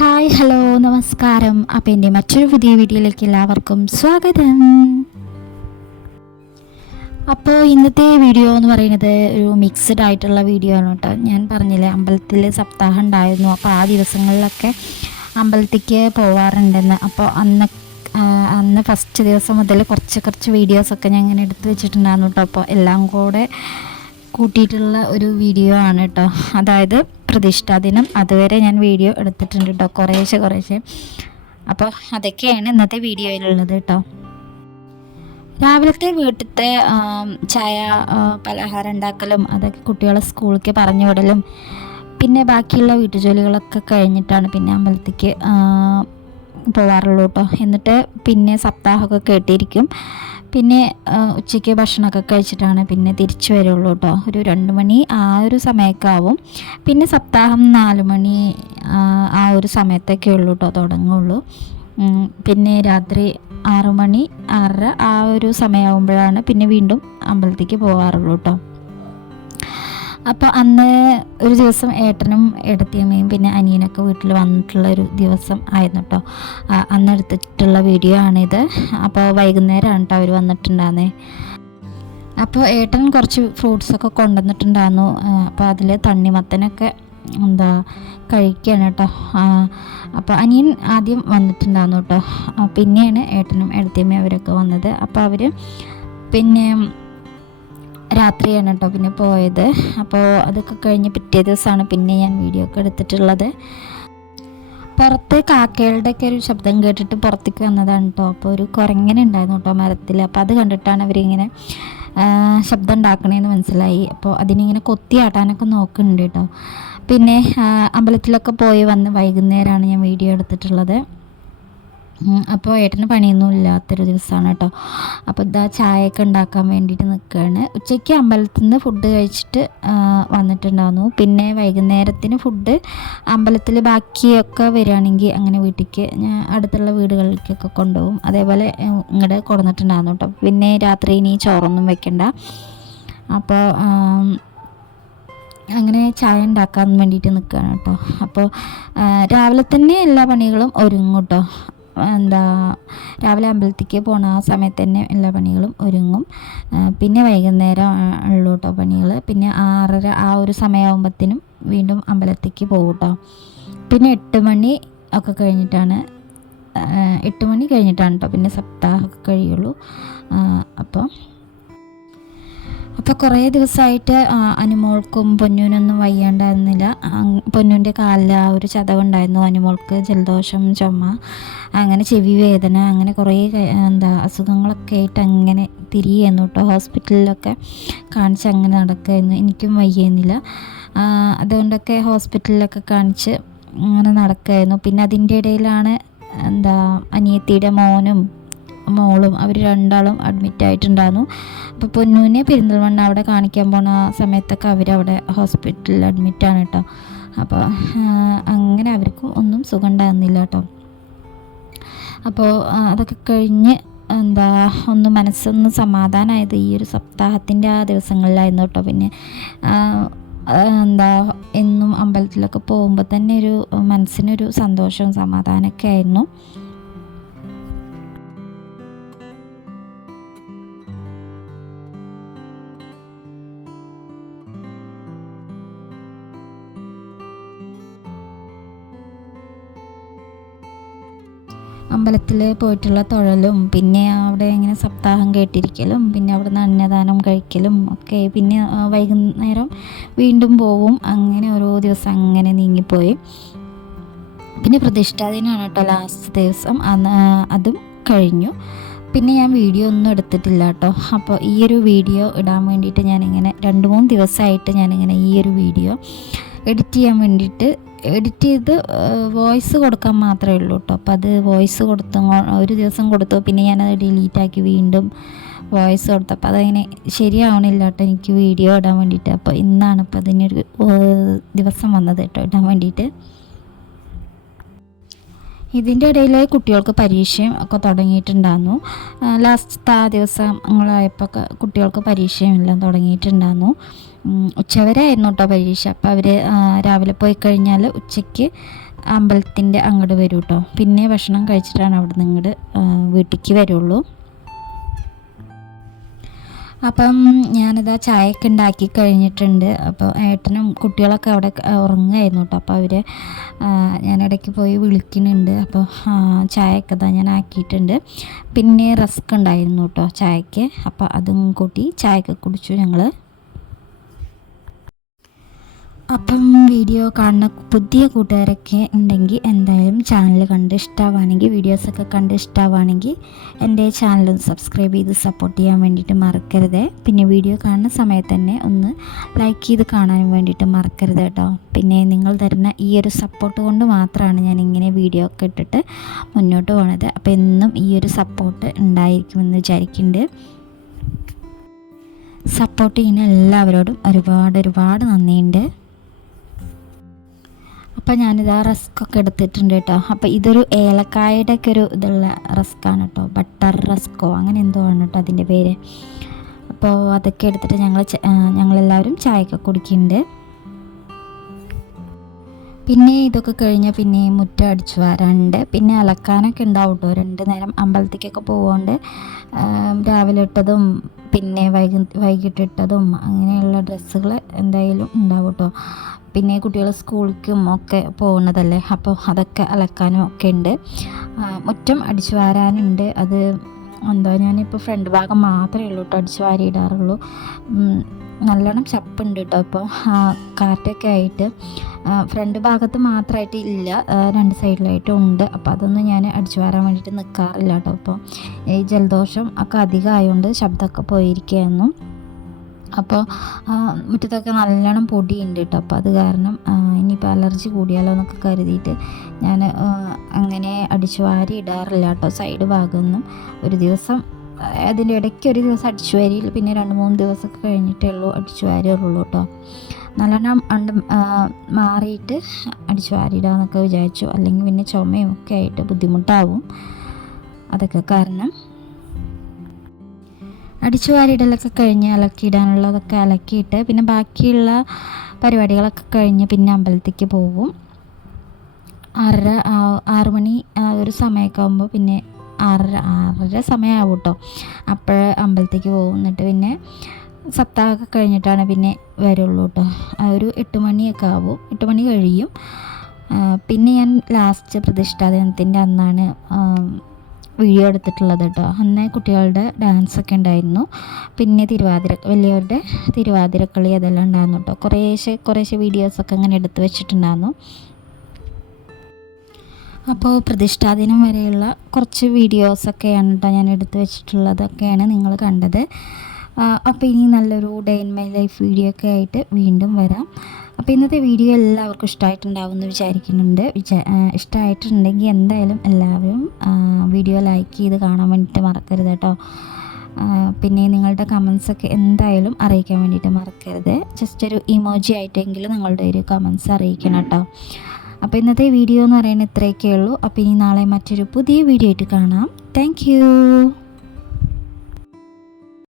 Hi hello നമസ്കാരം. അപ്പോൾ എന്റെ മറ്റൊരു പുതിയ വീഡിയോയിലേക്ക് എല്ലാവർക്കും സ്വാഗതം. അപ്പോൾ ഇന്നത്തെ വീഡിയോ എന്ന് പറയുന്നത് ഒരു മിക്സഡ് ആയിട്ടുള്ള വീഡിയോ ആണ് കേട്ടോ. ഞാൻ പറഞ്ഞില്ലേ അമ്പലത്തിൽ സപ്താഹം ഉണ്ടായിരുന്നു. അപ്പോൾ ആ ദിവസങ്ങളിലൊക്കെ അമ്പലത്തേക്ക് പോവാറുണ്ടെന്ന്. അപ്പോൾ അന്ന് അന്ന് ഫസ്റ്റ് ദിവസം മുതൽ കുറച്ച് കുറച്ച് വീഡിയോസൊക്കെ ഞാൻ ഇങ്ങനെ എടുത്ത് വെച്ചിട്ടുണ്ടായിരുന്നു കേട്ടോ. അപ്പോൾ എല്ലാം കൂടെ കൂട്ടിയിട്ടുള്ള ഒരു വീഡിയോ ആണ് കേട്ടോ. അതായത് പ്രതിഷ്ഠാ ദിനം. അതുവരെ ഞാൻ വീഡിയോ എടുത്തിട്ടുണ്ട് കേട്ടോ. കുറേശ്ശെ കുറേശ്ശെ. അപ്പോൾ അതൊക്കെയാണ് ഇന്നത്തെ വീഡിയോയിലുള്ളത് കേട്ടോ. രാവിലത്തെ വീട്ടിലത്തെ ചായ പലഹാരം ഉണ്ടാക്കലും അതൊക്കെ കുട്ടികളെ സ്കൂളിലേക്ക് പറഞ്ഞു വിടലും. പിന്നെ ബാക്കിയുള്ള വീട്ടുജോലികളൊക്കെ കഴിഞ്ഞിട്ടാണ് പിന്നെ അമ്പലത്തേക്ക് പോവാറുള്ളൂ കേട്ടോ. എന്നിട്ട് പിന്നെ സപ്താഹമൊക്കെ കേട്ടിരിക്കും. പിന്നെ ഉച്ചയ്ക്ക് ഭക്ഷണമൊക്കെ കഴിച്ചിട്ടാണ് പിന്നെ തിരിച്ചു വരുള്ളൂ കേട്ടോ ഒരു രണ്ട് മണി ആ ഒരു സമയമൊക്കെ ആവും. പിന്നെ സപ്താഹം നാല് മണി ആ ഒരു സമയത്തൊക്കെ ഉള്ളൂ കേട്ടോ തുടങ്ങുള്ളൂ. പിന്നെ രാത്രി ആറുമണി ആറര ആ ഒരു സമയമാകുമ്പോഴാണ് പിന്നെ വീണ്ടും അമ്പലത്തേക്ക് പോകാറുള്ളൂ കേട്ടോ അപ്പോൾ അന്ന് ഒരു ദിവസം ഏട്ടനും ഏട്ടത്തിയമ്മയും പിന്നെ അനിയനൊക്കെ വീട്ടിൽ വന്നിട്ടുള്ള ഒരു ദിവസം ആയിരുന്നു കേട്ടോ അന്ന് എടുത്തിട്ടുള്ള വീഡിയോ ആണിത്. അപ്പോൾ വൈകുന്നേരമാണ് കേട്ടോ അവർ വന്നിട്ടുണ്ടായിരുന്നേ അപ്പോൾ ഏട്ടൻ കുറച്ച് ഫ്രൂട്ട്സൊക്കെ കൊണ്ടുവന്നിട്ടുണ്ടായിരുന്നു അപ്പോൾ അതിൽ തണ്ണിമത്തനൊക്കെ എന്താ കഴിക്കുകയാണ് കേട്ടോ അപ്പോൾ അനിയൻ ആദ്യം വന്നിട്ടുണ്ടായിരുന്നു കേട്ടോ പിന്നെയാണ് ഏട്ടനും എടുത്തിയമ്മയും അവരൊക്കെ വന്നത്. അപ്പോൾ അവർ പിന്നെ രാത്രിയാണ് കേട്ടോ പിന്നെ പോയത്. അപ്പോൾ അതൊക്കെ കഴിഞ്ഞ് പിറ്റേ ദിവസമാണ് പിന്നെ ഞാൻ വീഡിയോ ഒക്കെ എടുത്തിട്ടുള്ളത്. പുറത്ത് കാക്കകളുടെ ഒക്കെ ഒരു ശബ്ദം കേട്ടിട്ട് പുറത്തേക്ക് വന്നതാണ് കേട്ടോ അപ്പോൾ ഒരു കുരങ്ങനെ ഉണ്ടായിരുന്നു കേട്ടോ മരത്തിൽ. അപ്പോൾ അത് കണ്ടിട്ടാണ് അവരിങ്ങനെ ശബ്ദം ഉണ്ടാക്കണേന്ന് മനസ്സിലായി. അപ്പോൾ അതിനിങ്ങനെ കൊത്തിയാട്ടാനൊക്കെ നോക്കുന്നുണ്ട് കേട്ടോ പിന്നെ അമ്പലത്തിലൊക്കെ പോയി വന്ന് വൈകുന്നേരമാണ് ഞാൻ വീഡിയോ എടുത്തിട്ടുള്ളത്. അപ്പോൾ ഏട്ടന് പണിയൊന്നും ഇല്ലാത്തൊരു ദിവസമാണ് കേട്ടോ. അപ്പോൾ ഇതാ ചായയൊക്കെ ഉണ്ടാക്കാൻ വേണ്ടിയിട്ട് നിൽക്കുകയാണ് ഉച്ചയ്ക്ക് അമ്പലത്തിൽ നിന്ന് ഫുഡ് കഴിച്ചിട്ട് വന്നിട്ടുണ്ടായിരുന്നു പിന്നെ വൈകുന്നേരത്തിന് ഫുഡ് അമ്പലത്തിൽ ബാക്കിയൊക്കെ വരികയാണെങ്കിൽ അങ്ങനെ വീട്ടിലേക്ക് ഞാൻ അടുത്തുള്ള വീടുകളിലേക്കൊക്കെ കൊണ്ടുപോകും. അതേപോലെ ഇങ്ങോട്ട് കൊടുന്നിട്ടുണ്ടായിരുന്നു കേട്ടോ. പിന്നെ രാത്രി ഇനി ചോറൊന്നും വെക്കണ്ട. അപ്പോൾ അങ്ങനെ ചായ ഉണ്ടാക്കാൻ വേണ്ടിയിട്ട് നിൽക്കുകയാണ് കേട്ടോ. അപ്പോൾ രാവിലെ തന്നെ എല്ലാ പണികളും ഒരുങ്ങും കേട്ടോ. എന്താ രാവിലെ അമ്പലത്തേക്ക് പോണ ആ സമയത്ത് തന്നെ എല്ലാ പണികളും ഒരുങ്ങും. പിന്നെ വൈകുന്നേരം ഉള്ളു കേട്ടോ പണികൾ പിന്നെ ആറര ആ ഒരു സമയമാകുമ്പത്തേനും വീണ്ടും അമ്പലത്തേക്ക് പോകും കേട്ടോ പിന്നെ എട്ട് മണി ഒക്കെ കഴിഞ്ഞിട്ടാണ് എട്ട് മണി കഴിഞ്ഞിട്ടാണ് കേട്ടോ പിന്നെ സപ്താഹമൊക്കെ കഴിയുള്ളൂ. അപ്പം അപ്പോൾ അപ്പോൾ കുറേ ദിവസമായിട്ട് അനുമോൾക്കും പൊന്നൂനൊന്നും വയ്യാണ്ടായിരുന്നില്ല. പൊന്നൂന്റെ കാലിൽ ആ ഒരു ചതവുണ്ടായിരുന്നു. അനുമോൾക്ക് ജലദോഷം ചുമ അങ്ങനെ ചെവി വേദന അങ്ങനെ കുറേ എന്താ അസുഖങ്ങളൊക്കെ ആയിട്ട് അങ്ങനെ തിരിയായിരുന്നു കേട്ടോ. ഹോസ്പിറ്റലിലൊക്കെ കാണിച്ച് അങ്ങനെ നടക്കുമായിരുന്നു എനിക്കും വയ്യായിരുന്നില്ല. അതുകൊണ്ടൊക്കെ ഹോസ്പിറ്റലിലൊക്കെ കാണിച്ച് അങ്ങനെ നടക്കുമായിരുന്നു പിന്നെ അതിന്റെ ഇടയിലാണ് എന്താ അനിയത്തിയുടെ മോനും മോളും അവർ രണ്ടാളും അഡ്മിറ്റ് ആയിട്ടുണ്ടായിരുന്നു. അപ്പോൾ പൊന്നൂനെ പെരിന്തൽമണ്ണ അവിടെ കാണിക്കാൻ പോണ സമയത്തൊക്കെ അവരവിടെ ഹോസ്പിറ്റലിൽ അഡ്മിറ്റാണ് കേട്ടോ അപ്പോൾ അങ്ങനെ അവർക്കും ഒന്നും സുഖം ഉണ്ടായിരുന്നില്ല കേട്ടോ അപ്പോൾ അതൊക്കെ കഴിഞ്ഞ് എന്താ ഒന്ന് മനസ്സൊന്ന് സമാധാനമായത് ഈ ഒരു സപ്താഹത്തിന്റെ ആ ദിവസങ്ങളിലായിരുന്നു കേട്ടോ പിന്നെ എന്താ എന്നും അമ്പലത്തിലൊക്കെ പോകുമ്പോൾ തന്നെ ഒരു മനസ്സിനൊരു സന്തോഷവും സമാധാനമൊക്കെ ആയിരുന്നു. അമ്പലത്തിൽ പോയിട്ടുള്ള തൊഴലും പിന്നെ അവിടെ ഇങ്ങനെ സപ്താഹം കേട്ടിരിക്കലും പിന്നെ അവിടെ നിന്ന് അന്നദാനം കഴിക്കലും ഒക്കെ. പിന്നെ വൈകുന്നേരം വീണ്ടും പോവും. അങ്ങനെ ഓരോ ദിവസം അങ്ങനെ നീങ്ങിപ്പോയി. പിന്നെ പ്രതിഷ്ഠാദിനാണ് കേട്ടോ ലാസ്റ്റ് ദിവസം. അന്ന് അതും കഴിഞ്ഞു. പിന്നെ ഞാൻ വീഡിയോ ഒന്നും എടുത്തിട്ടില്ല കേട്ടോ. അപ്പോൾ ഈ ഒരു വീഡിയോ ഇടാൻ വേണ്ടിയിട്ട് ഞാനിങ്ങനെ രണ്ട് മൂന്ന് ദിവസമായിട്ട് ഞാനിങ്ങനെ ഈ ഒരു വീഡിയോ എഡിറ്റ് ചെയ്യാൻ വേണ്ടിയിട്ട് എഡിറ്റ് ചെയ്ത് വോയിസ് കൊടുക്കാൻ മാത്രമേ ഉള്ളൂ കേട്ടോ. അപ്പോൾ അത് വോയിസ് കൊടുത്ത ഒരു ദിവസം കൊടുത്തു പിന്നെ ഞാനത് ഡിലീറ്റ് ആക്കി വീണ്ടും വോയിസ് കൊടുത്തു. അപ്പോൾ അതങ്ങനെ ശരിയാവണില്ല കേട്ടോ എനിക്ക് വീഡിയോ ഇടാൻ വേണ്ടിയിട്ട്. അപ്പോൾ ഇന്നാണ് ഇപ്പോൾ അതിനൊരു ദിവസം വന്നത് കേട്ടോ ഇടാൻ വേണ്ടിയിട്ട്. ഇതിന്റെ ഇടയിൽ കുട്ടികൾക്ക് പരീക്ഷയും ഒക്കെ തുടങ്ങിയിട്ടുണ്ടായിരുന്നു ലാസ്റ്റത്തെ ആ ദിവസങ്ങളായപ്പോൾ കുട്ടികൾക്ക് പരീക്ഷയും എല്ലാം തുടങ്ങിയിട്ടുണ്ടായിരുന്നു ഉച്ചവരായിരുന്നു കേട്ടോ പരീക്ഷ. അപ്പോൾ അവർ രാവിലെ പോയി കഴിഞ്ഞാൽ ഉച്ചയ്ക്ക് അമ്പലത്തിന്റെ അങ്ങോട്ട് വരും കേട്ടോ പിന്നെ ഭക്ഷണം കഴിച്ചിട്ടാണ് അവിടെ നിന്ന് ഇങ്ങോട്ട് വീട്ടിലേക്ക് വരുള്ളൂ. അപ്പം ഞാനിതാ ചായയൊക്കെ ഉണ്ടാക്കി കഴിഞ്ഞിട്ടുണ്ട്. അപ്പോൾ ഏട്ടനും കുട്ടികളൊക്കെ അവിടെ ഉറങ്ങുമായിരുന്നു കേട്ടോ. അപ്പോൾ അവർ ഞാനിടയ്ക്ക് പോയി വിളിക്കുന്നുണ്ട്. അപ്പോൾ ചായയൊക്കെ ഇതാ ഞാൻ ആക്കിയിട്ടുണ്ട്. പിന്നെ റസ്ക് ഉണ്ടായിരുന്നു കേട്ടോ ചായക്ക് അപ്പോൾ അതും കൂട്ടി ചായയൊക്കെ കുടിച്ചു ഞങ്ങൾ അപ്പം വീഡിയോ കാണുന്ന പുതിയ കൂട്ടുകാരൊക്കെ ഉണ്ടെങ്കിൽ എന്തായാലും ചാനൽ കണ്ട് ഇഷ്ടമാവുകയാണെങ്കിൽ വീഡിയോസൊക്കെ കണ്ട് ഇഷ്ടമാവുകയാണെങ്കിൽ എന്റെ ചാനൽ സബ്സ്ക്രൈബ് ചെയ്ത് സപ്പോർട്ട് ചെയ്യാൻ വേണ്ടിയിട്ട് മറക്കരുത്. പിന്നെ വീഡിയോ കാണുന്ന സമയത്ത് തന്നെ ഒന്ന് ലൈക്ക് ചെയ്ത് കാണാനും വേണ്ടിയിട്ട് മറക്കരുത് കേട്ടോ പിന്നെ നിങ്ങൾ തരുന്ന ഈ ഒരു സപ്പോർട്ട് കൊണ്ട് മാത്രമാണ് ഞാൻ ഇങ്ങനെ വീഡിയോ ഒക്കെ ഇട്ടിട്ട് മുന്നോട്ട് പോകുന്നത് അപ്പോൾ എന്നും ഈ ഒരു സപ്പോർട്ട് ഉണ്ടായിരിക്കുമെന്ന് വിചാരിക്കുന്നുണ്ട് സപ്പോർട്ട് ചെയ്യുന്ന എല്ലാവരോടും ഒരുപാട് ഒരുപാട് നന്ദിയുണ്ട്. അപ്പോൾ ഞാനിത് റസ്ക്കൊക്കെ എടുത്തിട്ടുണ്ട് കേട്ടോ അപ്പോൾ ഇതൊരു ഏലക്കായുടെ ഒക്കെ ഒരു ഇതുള്ള റസ്ക്കാണ് കേട്ടോ ബട്ടർ റസ്ക്കോ അങ്ങനെ എന്തോ ആണ് കേട്ടോ അതിന്റെ പേര്. അപ്പോൾ അതൊക്കെ എടുത്തിട്ട് ഞങ്ങൾ ഞങ്ങളെല്ലാവരും ചായയൊക്കെ കുടിക്കുന്നുണ്ട്. പിന്നെ ഇതൊക്കെ കഴിഞ്ഞാൽ പിന്നെ മുറ്റം അടിച്ചു വരാനുണ്ട് പിന്നെ അലക്കാനൊക്കെ ഉണ്ടാവും കേട്ടോ രണ്ട് നേരം അമ്പലത്തേക്കൊക്കെ പോകുകൊണ്ട് രാവിലെ ഇട്ടതും പിന്നെ വൈകി വൈകിട്ടിട്ടതും അങ്ങനെയുള്ള ഡ്രസ്സുകൾ എന്തായാലും ഉണ്ടാവും കേട്ടോ പിന്നെ കുട്ടികൾ സ്കൂളിലേക്കും ഒക്കെ പോകുന്നതല്ലേ? അപ്പോൾ അതൊക്കെ അലക്കാനും ഒക്കെ ഉണ്ട്. മുറ്റം അടിച്ചു വാരാനുണ്ട്. അത് എന്താ ഞാനിപ്പോൾ ഫ്രണ്ട് ഭാഗം മാത്രമേ ഉള്ളൂ കേട്ടോ അടിച്ചു വാരിയിടാറുള്ളൂ നല്ലോണം ചപ്പുണ്ട് കേട്ടോ ഇപ്പോൾ. കാറ്റൊക്കെ ആയിട്ട്. ഫ്രണ്ട് ഭാഗത്ത് മാത്രമായിട്ട് ഇല്ല. രണ്ട് സൈഡിലായിട്ടും ഉണ്ട്. അപ്പോൾ അതൊന്നും ഞാൻ അടിച്ചു വാരാൻ വേണ്ടിയിട്ട് നിൽക്കാറില്ല കേട്ടോ അപ്പോൾ ഈ ജലദോഷം ഒക്കെ അധികമായതുകൊണ്ട് ശബ്ദമൊക്കെ പോയിരിക്കുകയായിരുന്നു. അപ്പോൾ മുറ്റത്തൊക്കെ നല്ലോണം പൊടിയുണ്ട് കേട്ടോ അപ്പോൾ അത് കാരണം ഇനിയിപ്പോൾ അലർജി കൂടിയാലോ എന്നൊക്കെ കരുതിയിട്ട് ഞാൻ അങ്ങനെ അടിച്ചു വാരി ഇടാറില്ല കേട്ടോ സൈഡ് ഭാഗമൊന്നും ഒരു ദിവസം അതിന്റെ ഇടയ്ക്ക് ഒരു ദിവസം അടിച്ചു വാരിയിൽ പിന്നെ രണ്ട് മൂന്ന് ദിവസമൊക്കെ കഴിഞ്ഞിട്ടേ ഉള്ളൂ അടിച്ചു വാരിയുള്ളൂ കേട്ടോ നല്ലോണം അണ്ട് മാറിയിട്ട് അടിച്ചു വാരിയിടാന്നൊക്കെ വിചാരിച്ചു. അല്ലെങ്കിൽ പിന്നെ ചുമയും ഒക്കെ ആയിട്ട് ബുദ്ധിമുട്ടാവും. അതൊക്കെ കാരണം അടിച്ചു വാരിയിടലൊക്കെ കഴിഞ്ഞ് അലക്കിയിടാനുള്ളതൊക്കെ അലക്കിയിട്ട് പിന്നെ ബാക്കിയുള്ള പരിപാടികളൊക്കെ കഴിഞ്ഞ് പിന്നെ അമ്പലത്തേക്ക് പോകും ആറര ആറ് മണി ഒരു സമയമൊക്കെ ആകുമ്പോൾ പിന്നെ ആറര ആറര സമയമാവും കേട്ടോ അപ്പോൾ അമ്പലത്തേക്ക് പോകും എന്നിട്ട് പിന്നെ സപ്താഹമൊക്കെ കഴിഞ്ഞിട്ടാണ് പിന്നെ വരുള്ളൂ കേട്ടോ ഒരു എട്ട് മണിയൊക്കെ ആവും. എട്ട് മണി കഴിയും. പിന്നെ ഞാൻ ലാസ്റ്റ് പ്രതിഷ്ഠാദിനത്തിന്റെ അന്നാണ് വീഡിയോ എടുത്തിട്ടുള്ളത് കേട്ടോ അന്ന് കുട്ടികളുടെ ഡാൻസൊക്കെ ഉണ്ടായിരുന്നു. പിന്നെ തിരുവാതിര വലിയവരുടെ തിരുവാതിരക്കളി അതെല്ലാം ഉണ്ടായിരുന്നു കേട്ടോ കുറേശ്ശെ കുറേശ്ശെ വീഡിയോസൊക്കെ അങ്ങനെ എടുത്ത് വെച്ചിട്ടുണ്ടായിരുന്നു. അപ്പോൾ പ്രതിഷ്ഠാദിനം വരെയുള്ള കുറച്ച് വീഡിയോസൊക്കെയാണ് കേട്ടോ ഞാൻ എടുത്തു വെച്ചിട്ടുള്ളതൊക്കെയാണ് നിങ്ങൾ കണ്ടത്. അപ്പോൾ ഇനി നല്ലൊരു day in my life video ഒക്കെ ആയിട്ട് വീണ്ടും വരാം. അപ്പോൾ ഇന്നത്തെ വീഡിയോ എല്ലാവർക്കും ഇഷ്ടമായിട്ടുണ്ടാവും എന്ന് വിചാരിക്കുന്നുണ്ട്. വിചാ ഇഷ്ടമായിട്ടുണ്ടെങ്കിൽ എന്തായാലും എല്ലാവരും വീഡിയോ ലൈക്ക് ചെയ്ത് കാണാൻ വേണ്ടിയിട്ട് മറക്കരുത് കേട്ടോ. പിന്നെ നിങ്ങളുടെ കമൻസൊക്കെ എന്തായാലും അറിയിക്കാൻ വേണ്ടിയിട്ട് മറക്കരുത്. ജസ്റ്റ് ഒരു ഇമോജി ആയിട്ടെങ്കിലും നിങ്ങളുടെ ഒരു കമൻസ് അറിയിക്കണം കേട്ടോ. അപ്പോൾ ഇന്നത്തെ വീഡിയോ എന്ന് പറയുന്നത് ഇത്രയൊക്കെ ഉള്ളൂ. അപ്പോൾ ഇനി നാളെ മറ്റൊരു പുതിയ വീഡിയോ ആയിട്ട് കാണാം. താങ്ക്